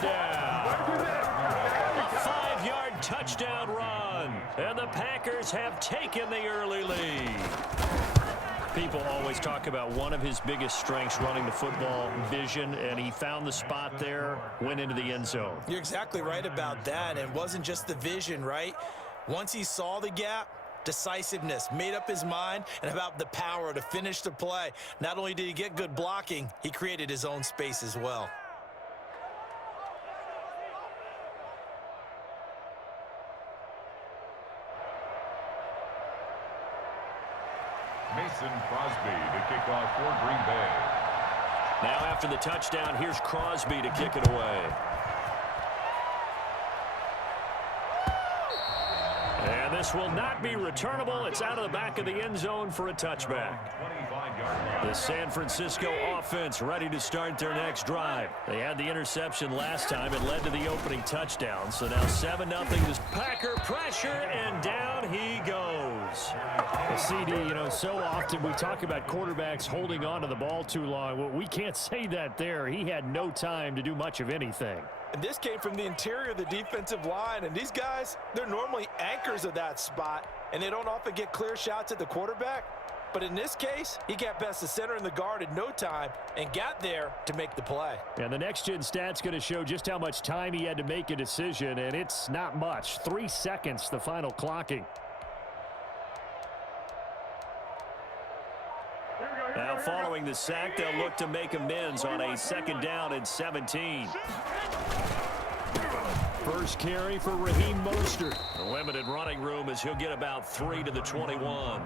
touchdown. A 5-yard touchdown run. And the Packers have taken the early lead. People always talk about one of his biggest strengths running the football, vision, and he found the spot there, went into the end zone. You're exactly right about that, and it wasn't just the vision, right? Once he saw the gap, decisiveness, made up his mind, and about the power to finish the play. Not only did he get good blocking, he created his own space as well. Mason Crosby to kick off for Green Bay. Now after the touchdown, here's Crosby to kick it away. And this will not be returnable. It's out of the back of the end zone for a touchback. The San Francisco offense ready to start their next drive. They had the interception last time. It led to the opening touchdown. So now 7-0. This Packer pressure, and down he goes. CD, you know, so often we talk about quarterbacks holding on to the ball too long. Well, we can't say that there. He had no time to do much of anything. And this came from the interior of the defensive line, and these guys, they're normally anchors of that spot, and they don't often get clear shots at the quarterback. But in this case, he got past the center and the guard in no time and got there to make the play. And the next-gen stat's going to show just how much time he had to make a decision, and it's not much. 3 seconds, the final clocking. Now following the sack, they'll look to make amends on a 2nd down and 17. First carry for Raheem Mostert. Limited running room as he'll get about 3 to the 21.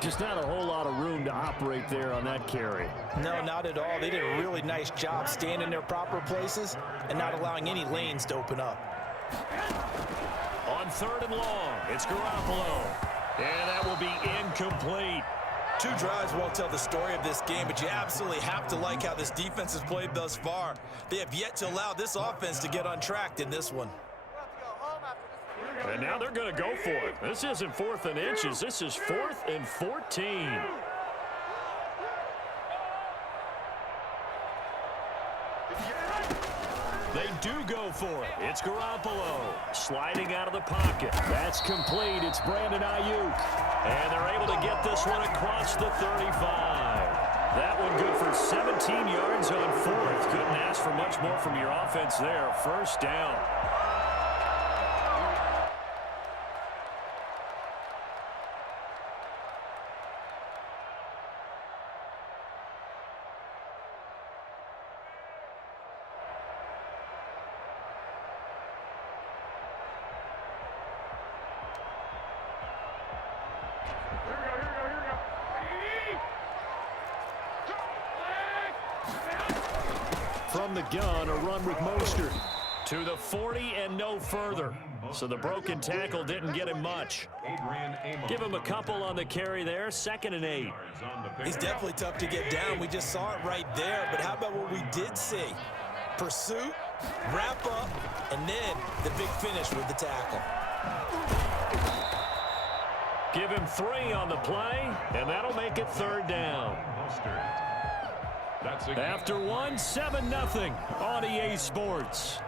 Just not a whole lot of room to operate there on that carry. No, not at all. They did a really nice job staying in their proper places and not allowing any lanes to open up. On 3rd and long, it's Garoppolo. And that will be incomplete. 2 drives won't tell the story of this game, but you absolutely have to like how this defense has played thus far. They have yet to allow this offense to get untracked in this one. And now they're going to go for it. This isn't 4th and inches. This is 4th and 14. They do go for it. It's Garoppolo sliding out of the pocket. That's complete. It's Brandon Ayuk. And they're able to get this one across the 35. That one good for 17 yards on 4th. Couldn't ask for much more from your offense there. 1st down. From the gun, a run with Mostert. To the 40 and no further. So the broken tackle didn't get him much. Give him a couple on the carry there. 2nd and 8. He's definitely tough to get down. We just saw it right there. But how about what we did see? Pursuit, wrap up, and then the big finish with the tackle. Give him 3 on the play, and that'll make it 3rd down. After 1, 7-0 on EA Sports.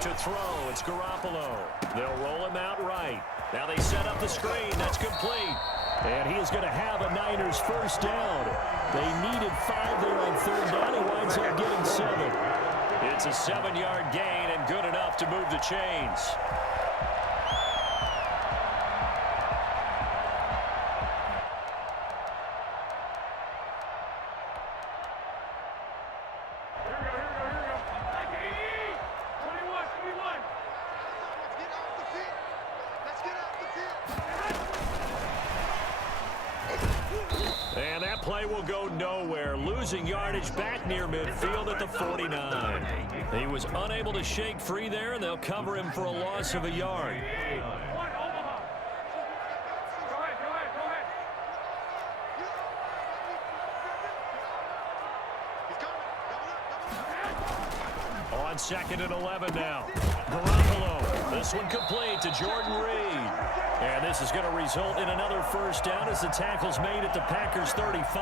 To throw, it's Garoppolo. They'll roll him out right. Now they set up the screen. That's complete. And he is going to have a Niners 1st down. They needed 5 there on 3rd down. He winds up getting 7. It's a 7-yard gain and good enough to move the chains. And that play will go nowhere. Losing yardage back near midfield at the 49. He was unable to shake free there, and they'll cover him for a loss of a yard. On 2nd and 11 now. Garoppolo. This one complete to Jordan Reed. And this is going to result in another first down as the tackle's made at the Packers 35.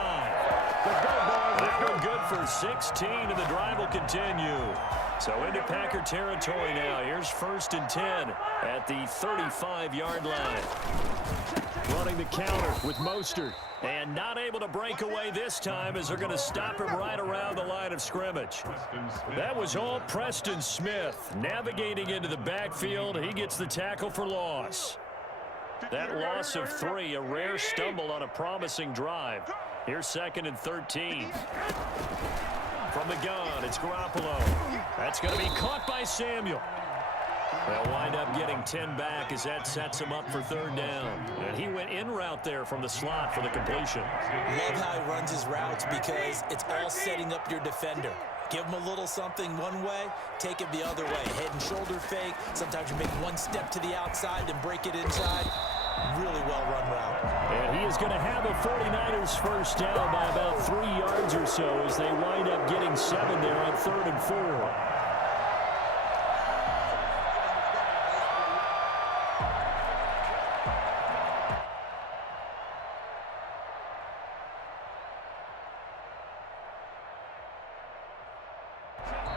That one good for 16, and the drive will continue. So into Packer territory now. Here's 1st and 10 at the 35-yard line. Running the counter with Mostert. And not able to break away this time as they're going to stop him right around the line of scrimmage. That was all Preston Smith navigating into the backfield. He gets the tackle for loss. That loss of 3, a rare stumble on a promising drive. Here's 2nd and 13. From the gun, it's Garoppolo. That's going to be caught by Samuel. They'll wind up getting 10 back as that sets him up for 3rd down. And he went in route there from the slot for the completion. Love how he runs his routes because it's all setting up your defender. Give him a little something one way, take it the other way. Head and shoulder fake. Sometimes you make one step to the outside, then break it inside. Really well-run route. And he is going to have a 49ers first down by about 3 yards or so as they wind up getting 7 there on 3rd and 4.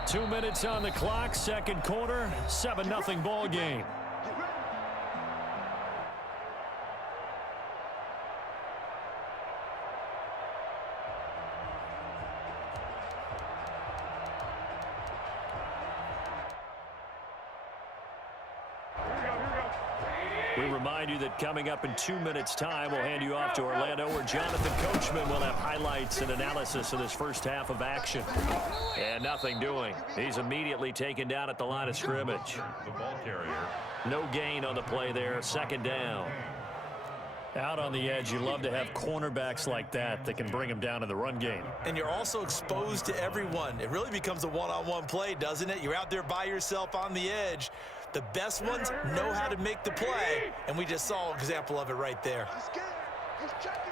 2 minutes on the clock, 2nd quarter, 7-0 ball game. We remind you that coming up in 2 minutes' time, we'll hand you off to Orlando, where Jonathan Coachman will have highlights and analysis of this first half of action. And nothing doing. He's immediately taken down at the line of scrimmage. The ball carrier. No gain on the play there. 2nd down. Out on the edge, you love to have cornerbacks like that can bring them down in the run game. And you're also exposed to everyone. It really becomes a one-on-one play, doesn't it? You're out there by yourself on the edge. The best ones know how to make the play, and we just saw an example of it right there. He's checking.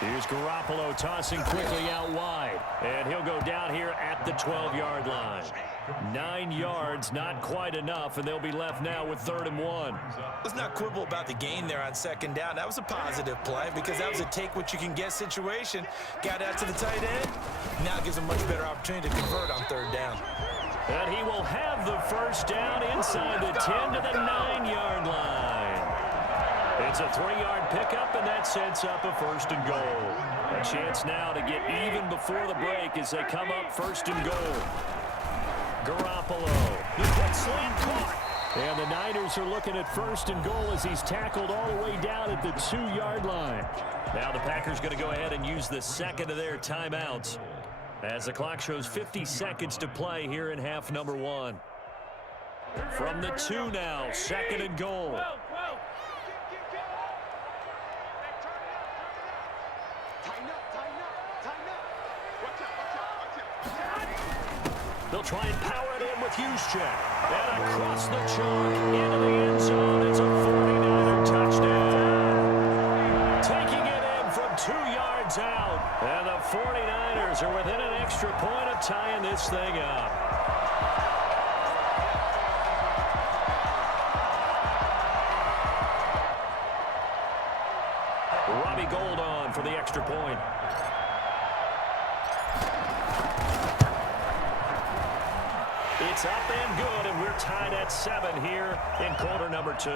Here's Garoppolo tossing quickly out wide, and he'll go down here at the 12-yard line. 9 yards, not quite enough, and they'll be left now with 3rd and 1. Let's not quibble about the gain there on 2nd down. That was a positive play because that was a take-what-you-can-get situation. Got out to the tight end. Now it gives him a much better opportunity to convert on 3rd down. And he will have the first down inside the 10 to the 9-yard line. It's a 3-yard pickup, and that sets up a 1st and goal. A chance now to get even before the break as they come up 1st and goal. Garoppolo, the quick slant caught. And the Niners are looking at 1st and goal as he's tackled all the way down at the 2-yard line. Now the Packers going to go ahead and use the 2nd of their timeouts as the clock shows 50 seconds to play here in half number 1. From the 2 now, 2nd and goal. They'll try and power it in with Juszczyk. And across the chalk into the end zone. It's a 49er touchdown. Taking it in from 2 yards out. And the 49ers are within an extra point of tying this thing up. Robbie Gould on for the extra point. It's up and good, and we're tied at 7 here in quarter number 2. 7.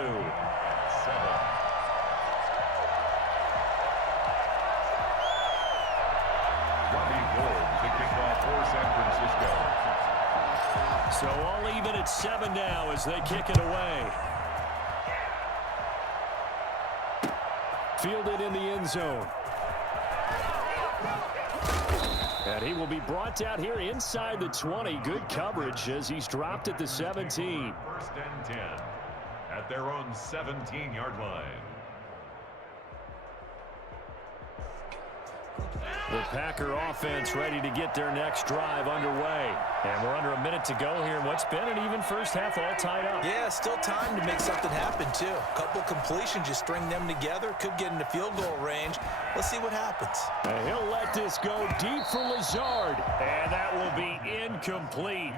Robbie Gould to kick off for San Francisco. So all even at 7 now as they kick it away. Fielded in the end zone. And he will be brought down here inside the 20. Good coverage as he's dropped at the 17. 1st and 10 at their own 17-yard line. The Packer offense ready to get their next drive underway. And we're under a minute to go here in what's been an even first half, all tied up. Yeah, still time to make something happen, too. A couple completions, you string them together, could get into field goal range. Let's see what happens. And he'll let this go deep for Lazard. And that will be incomplete.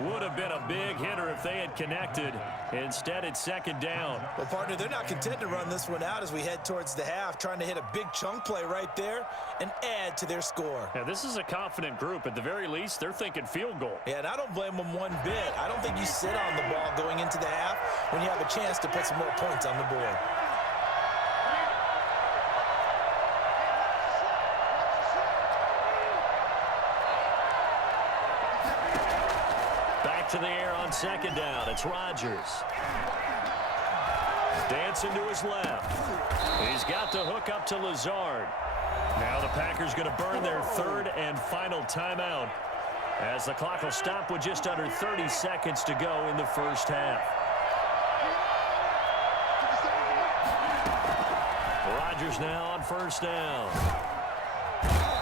Would have been a big hitter if they had connected. Instead, it's second down. Well, partner, they're not content to run this one out as we head towards the half, trying to hit a big chunk play right there and add to their score. Yeah, this is a confident group. At the very least, they're thinking field goal. Yeah, and I don't blame them one bit. I don't think you sit on the ball going into the half when you have a chance to put some more points on the board. Back to the air on second down. It's Rodgers. Dancing to his left. He's got the hook up to Lazard. Now the Packers going to burn their third and final timeout as the clock will stop with just under 30 seconds to go in the first half. Rodgers now on first down.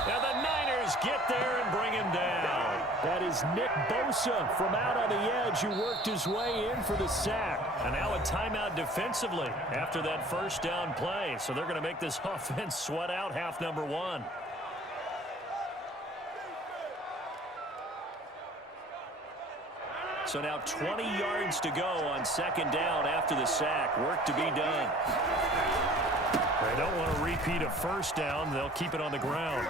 Now the Niners get there and bring him down. That is Nick Bosa from out on the edge who worked his way in for the sack. And now a timeout defensively after that first down play. So they're going to make this offense sweat out half number one. So now 20 yards to go on second down after the sack. Work to be done. They don't want to repeat a first down. They'll keep it on the ground.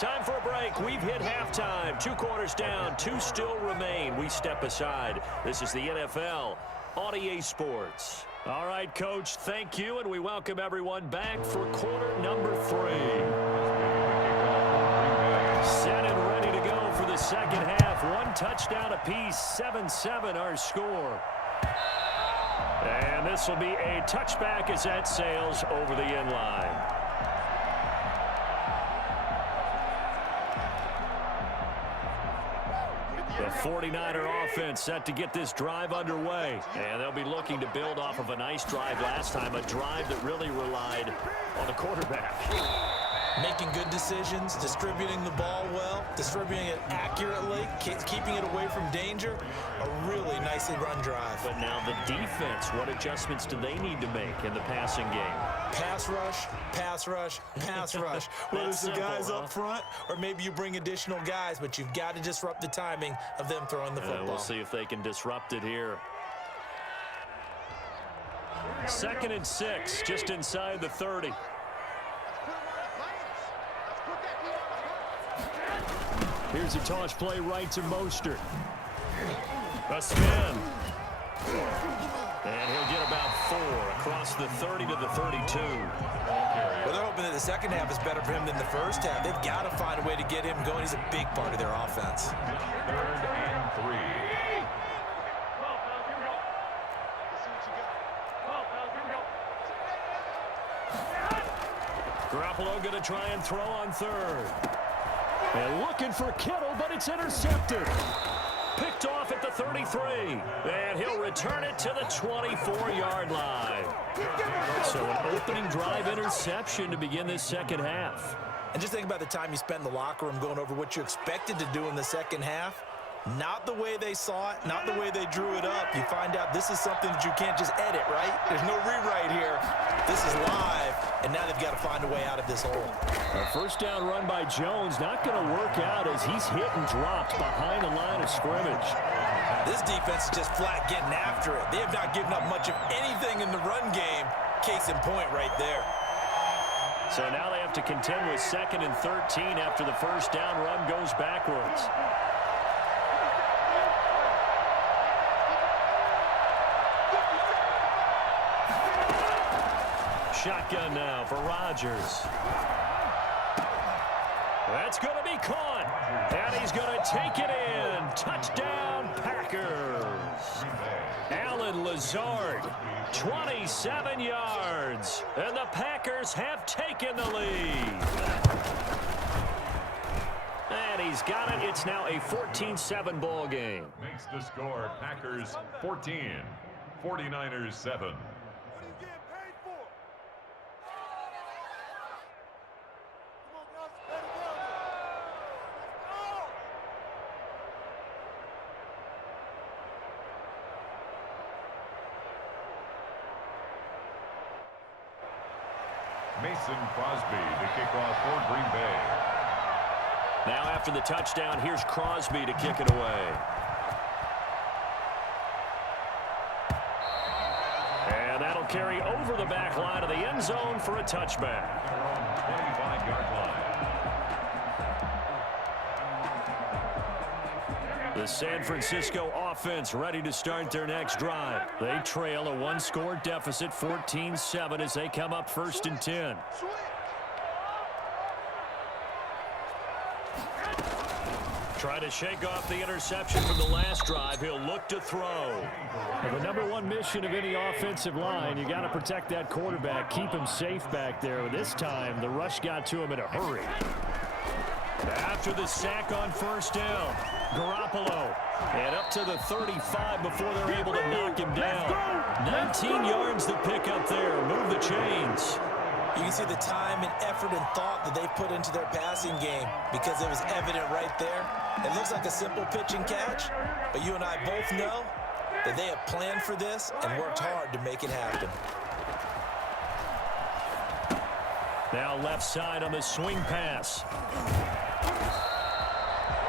Time for a break. We've hit halftime. 2 quarters down. 2 still remain. We step aside. This is the NFL on EA Sports. All right, Coach, thank you, and we welcome everyone back for quarter number 3. Set and ready to go for the second half. 1 touchdown apiece. 7-7 our score. And this will be a touchback as that sails over the end line. The 49er offense set to get this drive underway. And they'll be looking to build off of a nice drive last time, a drive that really relied on the quarterback. Making good decisions, distributing the ball well, distributing it accurately, keeping it away from danger. A really nicely run drive. But now the defense, what adjustments do they need to make in the passing game? Pass rush, pass rush, pass rush. Whether it's the guys up front or maybe you bring additional guys, but you've got to disrupt the timing of them throwing the football. We'll see if they can disrupt it here. 2nd and 6, just inside the 30. Here's a toss play right to Mostert. A spin. And he'll get about 4 across the 30 to the 32. Well, they're hoping that the second half is better for him than the first half. They've got to find a way to get him going. He's a big part of their offense. 3rd and 3. Garoppolo going to try and throw on 3rd. And looking for Kittle, but it's intercepted. Picked off at the 33. And he'll return it to the 24-yard line. So an opening drive interception to begin this second half. And just think about the time you spent in the locker room going over what you expected to do in the second half. Not the way they saw it, not the way they drew it up. You find out this is something that you can't just edit, right? There's no rewrite here. This is live, and now they've got to find a way out of this hole. A first down run by Jones, not going to work out as he's hit and dropped behind the line of scrimmage. This defense is just flat getting after it. They have not given up much of anything in the run game. Case in point right there. So now they have to contend with 2nd and 13 after the first down run goes backwards. Shotgun now for Rodgers. That's going to be caught. And he's going to take it in. Touchdown, Packers. Alan Lazard, 27 yards. And the Packers have taken the lead. And he's got it. It's now a 14-7 ball game. Makes the score Packers 14, 49ers 7. Mason Crosby to kick off for Green Bay. Now after the touchdown, here's Crosby to kick it away. And that'll carry over the back line of the end zone for a touchback. 25-yard line. The San Francisco offense ready to start their next drive. They trail a one-score deficit, 14-7, as they come up 1st and 10. Trying to shake off the interception from the last drive. He'll look to throw. Well, the number one mission of any offensive line, you got to protect that quarterback, keep him safe back there. This time, the rush got to him in a hurry. After the sack on 1st down, Garoppolo, and up to the 35 before they're able to knock him down. 19 yards to pick up there. Move the chains. You can see the time and effort and thought that they put into their passing game because it was evident right there. It looks like a simple pitch and catch, but you and I both know that they have planned for this and worked hard to make it happen. Now left side on the swing pass.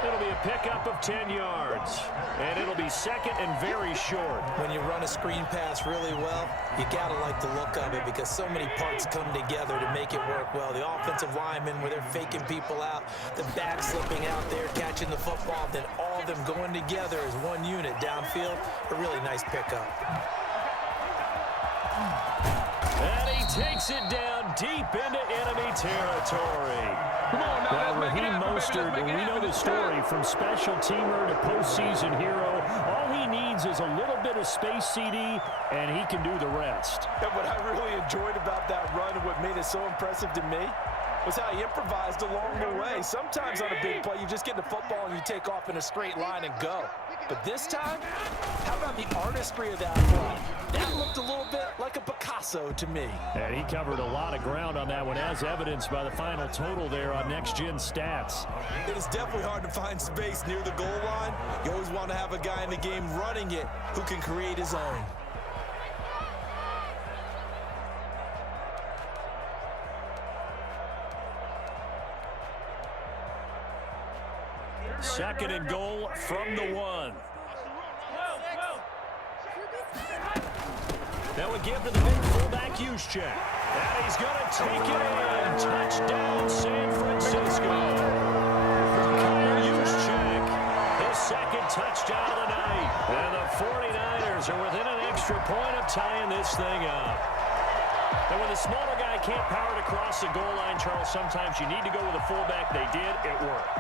It'll be a pickup of 10 yards, and it'll be second and very short. When you run a screen pass really well, you got to like the look of it because so many parts come together to make it work well. The offensive linemen, where they're faking people out, the back slipping out there, catching the football, then all of them going together as one unit downfield. A really nice pickup. And he takes it down deep into enemy territory. Well, Raheem Mostert, we know the story, from special teamer to postseason hero. All he needs is a little bit of space, CD, and he can do the rest. And what I really enjoyed about that run and what made it so impressive to me was how he improvised along the way. Sometimes on a big play, you just get the football and you take off in a straight line and go. But this time, how about the artistry of that play? That looked a little bit like a Picasso to me. And he covered a lot of ground on that one, as evidenced by the final total there on Next Gen Stats. It is definitely hard to find space near the goal line. You always want to have a guy in the game running it who can create his own. Second and goal from the 1. That would give to the big fullback Juszczyk. And he's going to take it in. Touchdown, San Francisco. Kyle Juszczyk, his second touchdown of the night. And the 49ers are within an extra point of tying this thing up. And when the smaller guy can't power it across the goal line, Charles, sometimes you need to go with a fullback. They did. It worked.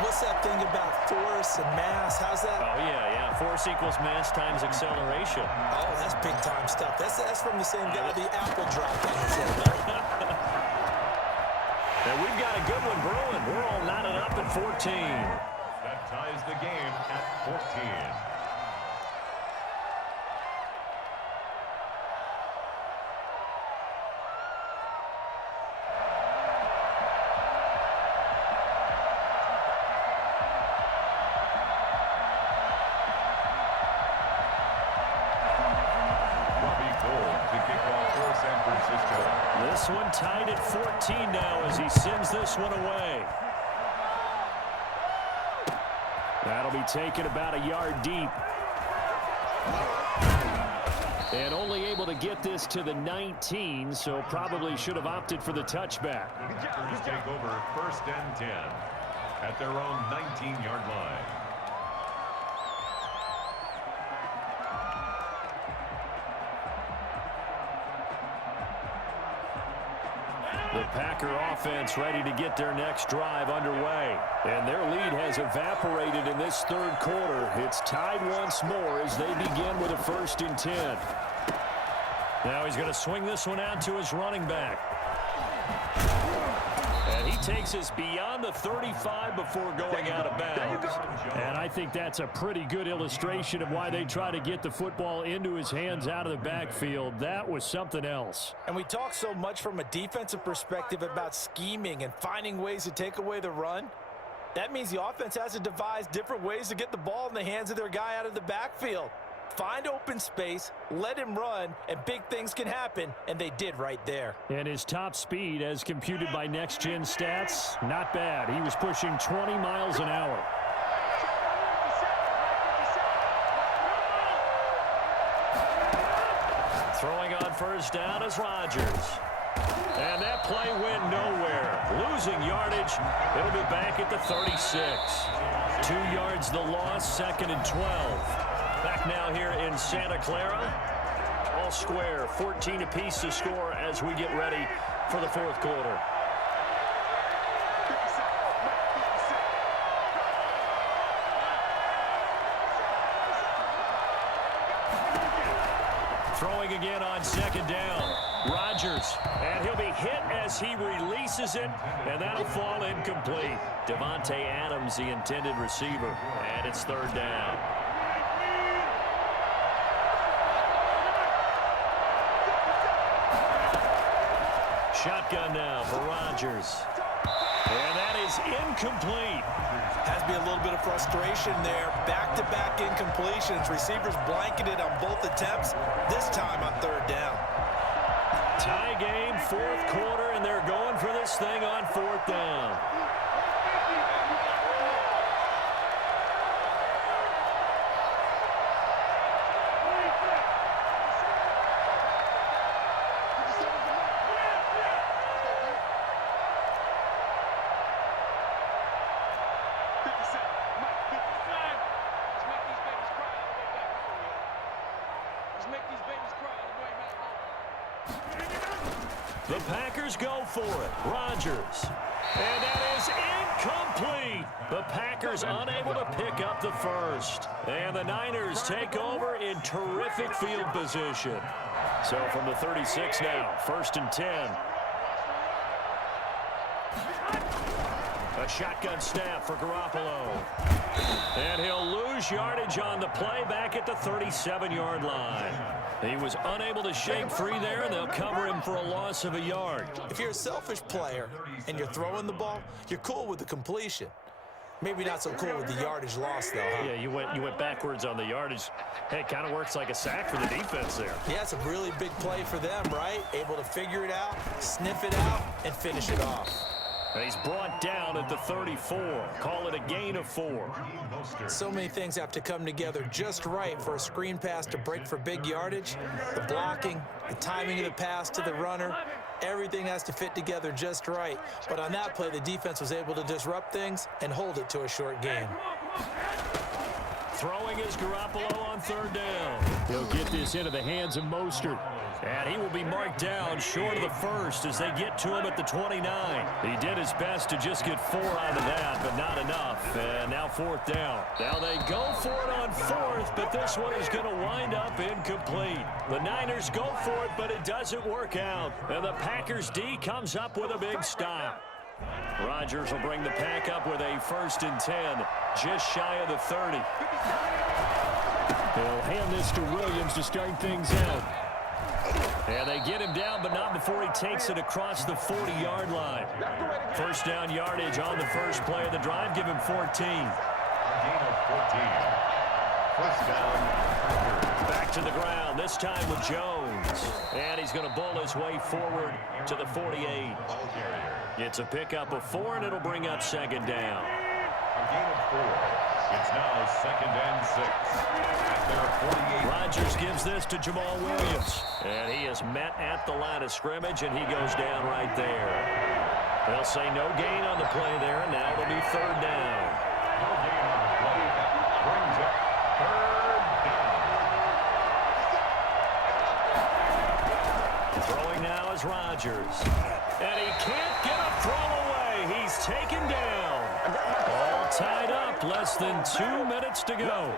What's that thing about force and mass? How's that? Oh, yeah. Force equals mass times acceleration. Oh, that's big-time stuff. That's from the same guy the apple dropped on his head. And we've got a good one brewing. We're all knotted up at 14. That ties the game at 14. This one tied at 14 now as he sends this one away. That'll be taken about a yard deep. And only able to get this to the 19, so probably should have opted for the touchback. Packers take over 1st and 10 at their own 19-yard line. The Packer offense ready to get their next drive underway. And their lead has evaporated in this third quarter. It's tied once more as they begin with a 1st and 10. Now he's going to swing this one out to his running back. And he takes us beyond the 35 before going out of bounds. And I think that's a pretty good illustration of why they try to get the football into his hands out of the backfield. That was something else. And we talk so much from a defensive perspective about scheming and finding ways to take away the run. That means the offense has to devise different ways to get the ball in the hands of their guy out of the backfield. Find open space, let him run, and big things can happen, and they did right there. And his top speed, as computed by Next Gen Stats, not bad. He was pushing 20 miles an hour. Throwing on first down is Rodgers. And that play went nowhere. Losing yardage. It'll be back at the 36. 2 yards the loss, 2nd and 12. Back now here in Santa Clara. All square, 14 apiece to score as we get ready for the 4th quarter. Throwing again on 2nd down. Rodgers, and he'll be hit as he releases it, and that'll fall incomplete. Devontae Adams, the intended receiver, and it's 3rd down. Shotgun now for Rodgers. And that is incomplete. Has to be a little bit of frustration there. Back-to-back incompletions. Receivers blanketed on both attempts, this time on 3rd down. Tie game, 4th quarter, and they're going for this thing on 4th down. The Packers go for it. Rodgers. And that is incomplete. The Packers unable to pick up the first. And the Niners take over in terrific field position. So from the 36 now, 1st and 10. A shotgun snap for Garoppolo. And he'll lose yardage on the play back at the 37-yard line. He was unable to shake free there, and they'll cover him for a loss of a yard. If you're a selfish player and you're throwing the ball, you're cool with the completion. Maybe not so cool with the yardage loss, though, huh? Yeah, you went backwards on the yardage. Hey, it kind of works like a sack for the defense there. Yeah, it's a really big play for them, right? Able to figure it out, sniff it out, and finish it off. And he's brought down at the 34. Call it a gain of 4. So many things have to come together just right for a screen pass to break for big yardage. The blocking, the timing of the pass to the runner, everything has to fit together just right. But on that play, the defense was able to disrupt things and hold it to a short gain. Throwing is Garoppolo on 3rd down. He'll get this into the hands of Mostert. And he will be marked down short of the first as they get to him at the 29. He did his best to just get 4 out of that, but not enough. And now 4th down. Now they go for it on 4th, but this one is going to wind up incomplete. The Niners go for it, but it doesn't work out. And the Packers D comes up with a big stop. Rodgers will bring the Pack up with a 1st and 10, just shy of the 30. They'll hand this to Williams to start things out. And they get him down, but not before he takes it across the 40-yard line. 1st down yardage on the first play of the drive. Give him 14. Gain of 14. 1st down. Back to the ground, this time with Jones. And he's going to bull his way forward to the 48. It's a pickup of 4, and it'll bring up 2nd down. A gain of 4. It's now 2nd and 6. At their 48. Rodgers gives this to Jamal Williams. And he is met at the line of scrimmage, and he goes down right there. They'll say no gain on the play there, and now it'll be 3rd down. No gain on the play. Brings up 3rd down. Throwing now is Rodgers. And he can't get a throw away. He's taken down. All tied up. Less than 2 minutes to go.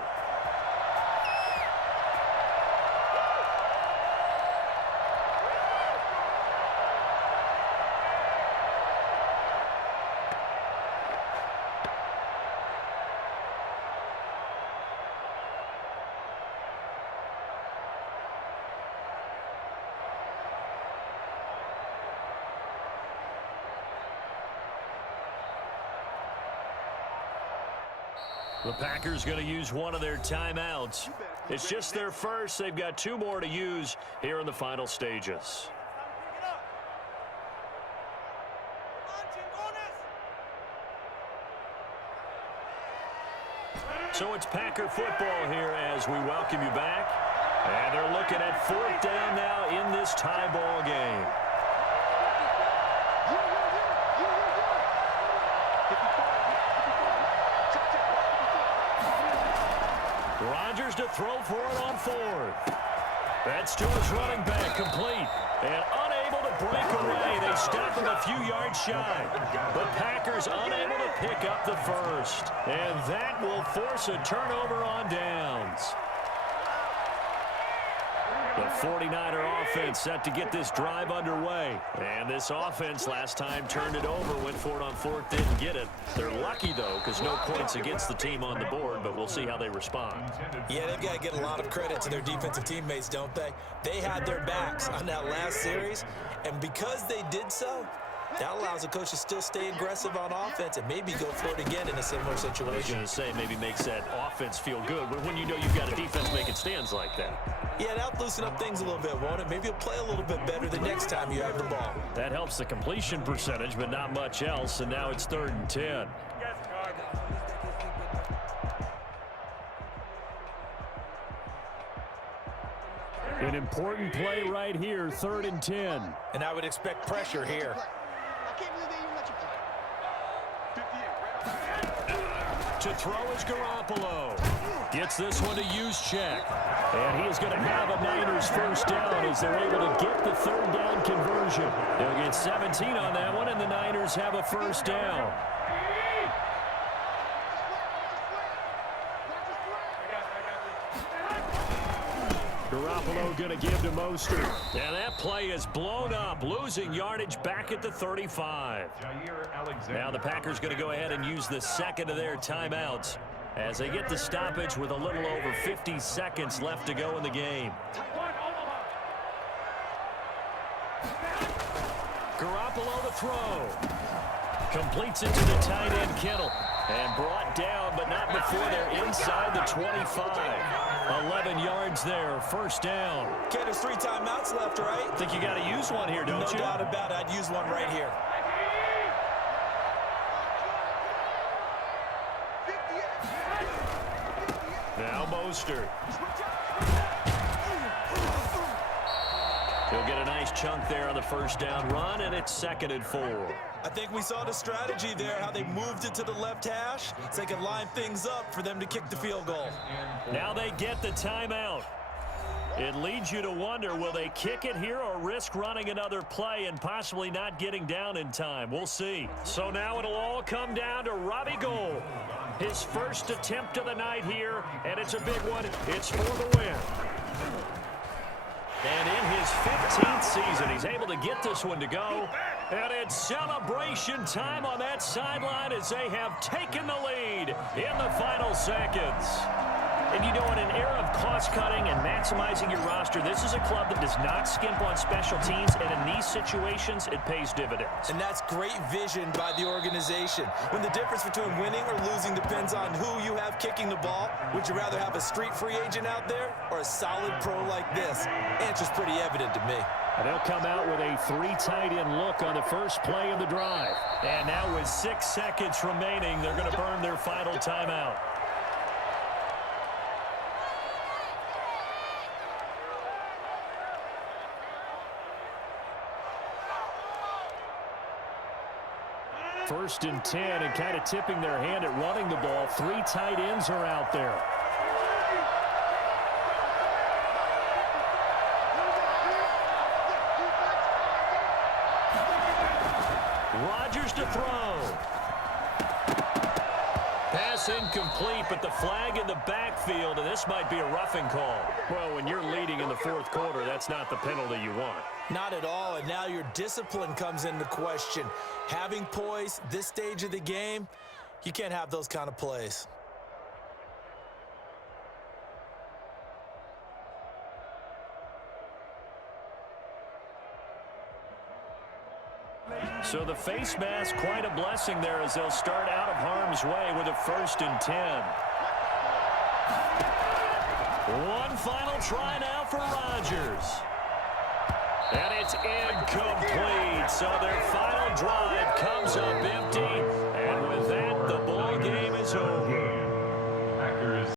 The Packers going to use one of their timeouts. It's just their first. They've got 2 more to use here in the final stages. So it's Packer football here as we welcome you back. And they're looking at 4th down now in this tie ball game. Rodgers to throw for it on 4th. That's to his running back, complete. And unable to break away. They stop him a few yards shy. The Packers unable to pick up the first. And that will force a turnover on downs. The 49er offense set to get this drive underway. And this offense last time turned it over, went for it on 4th, didn't get it. They're lucky, though, because no points against the team on the board, but we'll see how they respond. Yeah, they've got to get a lot of credit to their defensive teammates, don't they? They had their backs on that last series, and because they did so, that allows the coach to still stay aggressive on offense and maybe go for it again in a similar situation. I was going to say maybe makes that offense feel good, but when you know you've got a defense making stands like that. Yeah, that'll loosen up things a little bit, won't it? Maybe you'll play a little bit better the next time you have the ball. That helps the completion percentage, but not much else, and now it's 3rd and 10. An important play right here, 3rd and 10. And I would expect pressure here. To throw is Garoppolo. Gets this one to use check. And he is going to have a Niners first down as they're able to get the 3rd down conversion. They'll get 17 on that one, and the Niners have a first down. Garoppolo going to give to Mostert. And that play is blown up, losing yardage back at the 35. Now the Packers going to go ahead and use the second of their timeouts as they get the stoppage with a little over 50 seconds left to go in the game. Garoppolo to throw. Completes it to the tight end, Kittle. And brought down, but not before they're inside the 25. 11 yards there, first down. Okay, there's 3 timeouts left, right? Think you got to use one here, don't you? No doubt about it. I'd use one right here. Now Mostert. He'll get a nice chunk there on the first down run, and it's 2nd and 4. I think we saw the strategy there, how they moved it to the left hash so they could line things up for them to kick the field goal. Now they get the timeout. It leads you to wonder, will they kick it here or risk running another play and possibly not getting down in time? We'll see. So now it'll all come down to Robbie Gould. His first attempt of the night here, and it's a big one. It's for the win. And in his 15th season, he's able to get this one to go. And it's celebration time on that sideline as they have taken the lead in the final seconds. And you know, in an era of cost-cutting and maximizing your roster, this is a club that does not skimp on special teams, and in these situations, it pays dividends. And that's great vision by the organization. When the difference between winning or losing depends on who you have kicking the ball, would you rather have a street free agent out there or a solid pro like this? Answer's pretty evident to me. And they'll come out with a 3 tight end look on the first play of the drive. And now with 6 seconds remaining, they're going to burn their final timeout. First and 10, and kind of tipping their hand at running the ball. 3 tight ends are out there. Rodgers to throw. Pass incomplete, but the flag in the backfield, and this might be a roughing call. Well, when you're leading in the 4th quarter, that's not the penalty you want. Not at all, and now your discipline comes into question. Having poise this stage of the game, you can't have those kind of plays. So the face mask, quite a blessing there as they'll start out of harm's way with a 1st and 10. One final try now for Rodgers. And it's incomplete. So their final drive comes up empty. And with that, the ball game is over.